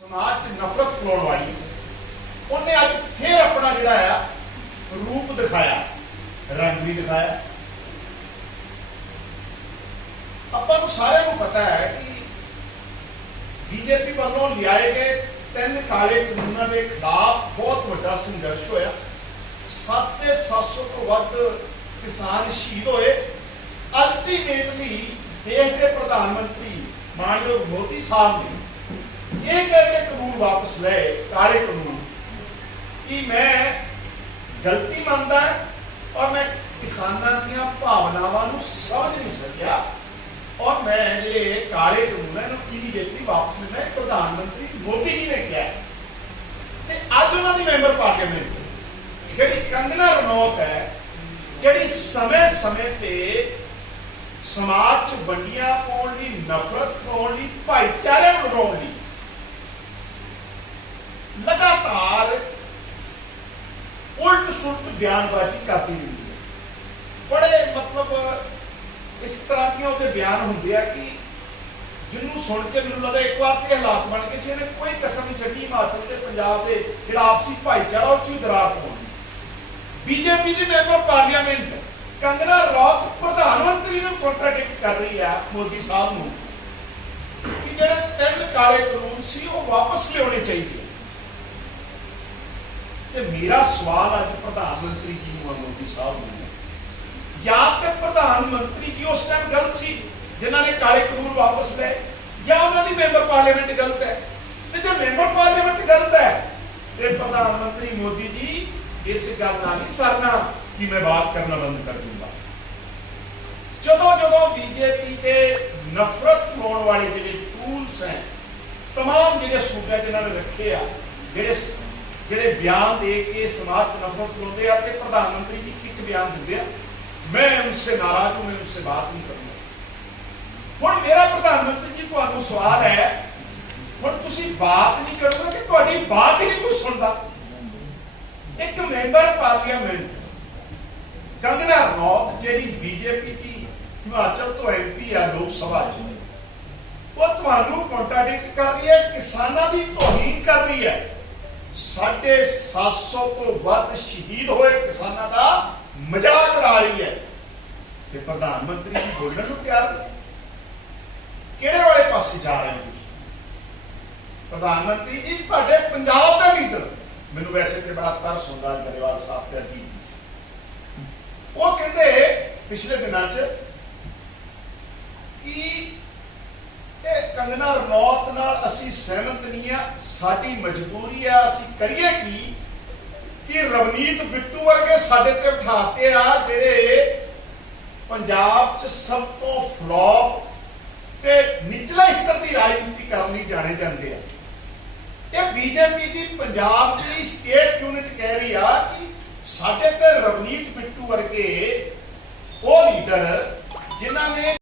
ਸਮਾਜ 'ਚ ਨਫ਼ਰਤ ਫੈਲਾਉਣ ਵਾਲੀ, ਉਹਨੇ ਅੱਜ ਫੇਰ ਆਪਣਾ ਜਿਹੜਾ ਆ, ਰੂਪ ਦਿਖਾਇਆ, ਰੰਗ ਵੀ ਦਿਖਾਇਆ। ਆਪਾਂ ਨੂੰ ਸਾਰਿਆਂ ਨੂੰ ਪਤਾ ਹੈ ਕਿ ਬੀਜੇਪੀ ਵੱਲੋਂ ਲਿਆਏ ਗਏ ਤਿੰਨ ਕਾਲੇ ਕਾਨੂੰਨਾਂ ਦੇ ਖਿਲਾਫ ਬਹੁਤ ਵੱਡਾ ਸੰਘਰਸ਼ ਹੋਇਆ। 7 ਤੇ 700 ਤੋਂ ਵੱਧ ਕਿਸਾਨ ਸ਼ਹੀਦ ਹੋਏ। ਅਲਟੀਮੇਟਲੀ ਦੇਸ਼ ਦੇ ਪ੍ਰਧਾਨ ਮੰਤਰੀ ਮਾਨਯੋਗ ਮੋਦੀ ਸਾਹਿਬ ਨੇ ਇਹ ਕਹਿ ਕੇ ਕਾਨੂੰਨ ਵਾਪਸ ਲਏ, ਕਾਲੇ ਕਾਨੂੰਨ। ਕਿ ਮੈਂ ਗਲਤੀ ਮੰਨਦਾ ਔਰ ਮੈਂ ਕਿਸਾਨਾਂ ਦੀਆਂ ਭਾਵਨਾਵਾਂ ਨੂੰ ਸਮਝ ਨਹੀਂ ਸਕਿਆ ਔਰ ਮੈਂ ਜਿਹੜੇ ਕਾਲੇ ਕਾਨੂੰਨਾਂ ਨੂੰ ਇਮੀਡੀਏਟਲੀ ਵਾਪਸ ਲੈਣਾ ਹੈ ਪ੍ਰਧਾਨ ਮੰਤਰੀ ਮੋਦੀ ਜੀ ਨੇ ਕਿਹਾ ਤੇ ਅੱਜ ਉਹਨਾਂ ਦੀ ਮੈਂਬਰ ਪਾਰਲੀਮੈਂਟ ਜਿਹੜੀ ਕੰਗਨਾ ਰਣੌਤ ਹੈ, ਜਿਹੜੀ ਸਮੇਂ-ਸਮੇਂ ਤੇ ਸਮਾਜ 'ਚ ਵੰਡੀਆਂ ਪਾਉਣ ਲਈ, ਨਫ਼ਰਤ ਫੈਲਾਉਣ ਲਈ, ਭਾਈਚਾਰੇ ਨੂੰ ਲੜਾਉਣ ਲਈ ਉਲਟ ਬਿਆਨਬਾਜ਼ੀ ਕਰਦੀ ਰਹਿੰਦੀ ਹੈ। ਬੜੇ ਮਤਲਬ ਇਸ ਤਰ੍ਹਾਂ ਦੀਆਂ ਉਹਦੇ ਬਿਆਨ ਹੁੰਦੇ ਆ ਕਿ ਜਿਹਨੂੰ ਸੁਣ ਕੇ ਮੈਨੂੰ ਲੱਗਦਾ ਇੱਕ ਵਾਰ ਤੇ ਹਾਲਾਤ ਬਣ ਗਏ ਸੀ, ਇਹਨੇ ਕੋਈ ਕਸਮ ਛੱਡੀ ਹਿਮਾਚਲ ਤੇ ਪੰਜਾਬ ਦੇ ਜਿਹੜਾ ਆਪਸੀ ਭਾਈਚਾਰਾ, ਉਹ 'ਚ ਵੀ ਪਾਉਣੀ ਬੀਜੇਪੀ ਦੀ ਮੈਂਬਰ ਪਾਰਲੀਮੈਂਟ ਕੰਗਨਾ ਰੌਤ ਪ੍ਰਧਾਨ ਮੰਤਰੀ ਨੂੰ ਕੰਟਰਡਿਕਟ ਕਰ ਰਹੀ ਆ ਮੋਦੀ ਸਾਹਿਬ ਨੂੰ ਕਿ ਜਿਹੜੇ ਤਿੰਨ ਕਾਲੇ ਕਾਨੂੰਨ ਸੀ, ਉਹ ਵਾਪਸ ਲਿਆਉਣੇ ਚਾਹੀਦੇ ਤੇ ਮੇਰਾ ਸਵਾਲ ਅੱਜ ਪ੍ਰਧਾਨ ਮੰਤਰੀ ਜੀ ਨੂੰ ਆ ਮੋਦੀ ਸਾਹਿਬ ਨੂੰ ਜਾਂ ਤੇ ਪ੍ਰਧਾਨ ਮੰਤਰੀ ਜੀ ਉਸ ਟਾਈਮ ਗਲਤ ਸੀ ਜਿਨ੍ਹਾਂ ਨੇ ਕਾਲੇ ਕਾਨੂੰਨ ਵਾਪਸ ਲਏ ਜਾਂ ਉਹਨਾਂ ਦੀ ਮੈਂਬਰ ਪਾਰਲੀਮੈਂਟ ਗਲਤ ਹੈ ਤੇ ਜੇ ਮੈਂਬਰ ਪਾਰਲੀਮੈਂਟ ਗਲਤ ਹੈ ਤੇ ਪ੍ਰਧਾਨ ਮੰਤਰੀ ਮੋਦੀ ਜੀ ਇਸ ਗੱਲ ਨਾਲ ਨਹੀਂ ਸਰਨਾ ਕਿ ਮੈਂ ਬਾਤ ਕਰਨਾ ਬੰਦ ਕਰ ਦੂੰਗਾ ਜਦੋਂ ਜਦੋਂ ਬੀਜੇਪੀ ਤੇ ਨਫ਼ਰਤ ਫੈਲਾਉਣ ਵਾਲੇ ਜਿਹੜੇ ਟੂਲਸ ਹੈ तमाम ਜਿਹੜੇ ਸੂਬੇ ਜਿਨ੍ਹਾਂ ਨੇ ਰੱਖੇ ਆ ਜਿਹੜੇ ਜਿਹੜੇ ਬਿਆਨ ਦੇ ਕੇ ਸਮਾਜ 'ਚ ਨਫ਼ਰਤ ਫੈਲਾਉਂਦੇ ਆ ਤੇ ਪ੍ਰਧਾਨ ਮੰਤਰੀ ਜੀ ਇੱਕ ਬਿਆਨ ਦਿੰਦੇ ਆ, ਮੈਂ ਉਨਸੇ ਨਾਰਾਜ਼ ਹੂੰ, ਮੈਂ ਉਨਸੇ ਬਾਤ ਨਹੀਂ ਕਰੂੰਗਾ। ਹੁਣ ਮੇਰਾ ਪ੍ਰਧਾਨ ਮੰਤਰੀ ਜੀ, ਤੁਹਾਨੂੰ ਸਵਾਲ ਹੈ, ਹੁਣ ਤੁਸੀਂ ਬਾਤ ਨਹੀਂ ਕਰੋਗੇ ਕਿ ਤੁਹਾਡੀ ਬਾਤ ਹੀ ਨਹੀਂ ਕੋਈ ਸੁਣਦਾ। ਇੱਕ ਮੈਂਬਰ ਪਾਰਲੀਮੈਂਟ, ਕੰਗਨਾ ਰਣੌਤ ਜਿਹੜੀ ਬੀਜੇਪੀ ਦੀ ਹਿਮਾਚਲ ਤੋਂ ਐਮਪੀ ਆ ਲੋਕ ਸਭਾ 'ਚ ਉਹ ਤੁਹਾਨੂੰ ਕੰਟਰਡਿਕਟ ਕਰ ਰਹੀ ਹੈ, ਕਿਸਾਨਾਂ ਦੀ ਤੋਹੀਨ ਕਰ ਰਹੀ ਹੈ। 750 ਤੋਂ ਵੱਧ ਸ਼ਹੀਦ ਹੋਏ ਕਿਸਾਨਾਂ ਦਾ ਮਜ਼ਾਕ ਉਡਾ ਰਹੀ ਹੈ। ਤੇ ਪ੍ਰਧਾਨ ਮੰਤਰੀ ਜੀ ਬੋਲਣ ਨੂੰ ਤਿਆਰ ਨਹੀਂ ਕਿਹੜੇ ਵਾਲੇ ਪਾਸੇ ਜਾ ਰਹੇ ਨੇ? ਪ੍ਰਧਾਨ ਮੰਤਰੀ ਜੀ, ਤੁਹਾਡੇ ਪੰਜਾਬ ਦਾ ਲੀਡਰ ਮੈਨੂੰ ਵੈਸੇ ਤੇ ਬੜਾ ਤਰਸ ਹੁੰਦਾ ਗਰੇਵਾਲ ਸਾਹਿਬ ਤੇ ਜੀ। ਉਹ ਕਹਿੰਦੇ ਪਿਛਲੇ ਦਿਨਾਂ 'ਚ ਕਿ ਕੰਗਨਾ ਰਣੌਤ ਨਾਲ ਅਸੀਂ ਸਹਿਮਤ ਨਹੀਂ ਆ। ਸਾਡੀ ਮਜਬੂਰੀ ਆ, ਅਸੀਂ ਕਰੀਏ ਕੀ? ਕਿ ਰਵਨੀਤ ਬਿੱਟੂ ਵਰਗੇ ਸਾਡੇ ਤੇ ਬਿਠਾਤੇ ਆ, ਜਿਹੜੇ ਪੰਜਾਬ 'ਚ ਸਭ ਤੋਂ ਫਲॉप ਤੇ ਨਿਚਲਾ ਸਤਰ ਦੀ ਰਾਜਨੀਤੀ ਕਰਨ ਲਈ ਜਾਣੇ ਜਾਂਦੇ ਆ। ਇਹ ਬੀਜੇਪੀ ਦੀ, ਪੰਜਾਬ ਦੀ ਸਟੇਟ ਯੂਨਿਟ ਕਹਿ ਰਹੀ ਆ ਕਿ ਸਾਡੇ ਤੇ ਰਵਨੀਤ ਬਿੱਟੂ ਵਰਗੇ ਉਹ ਲੀਡਰ ਜਿਨ੍ਹਾਂ ਨੇ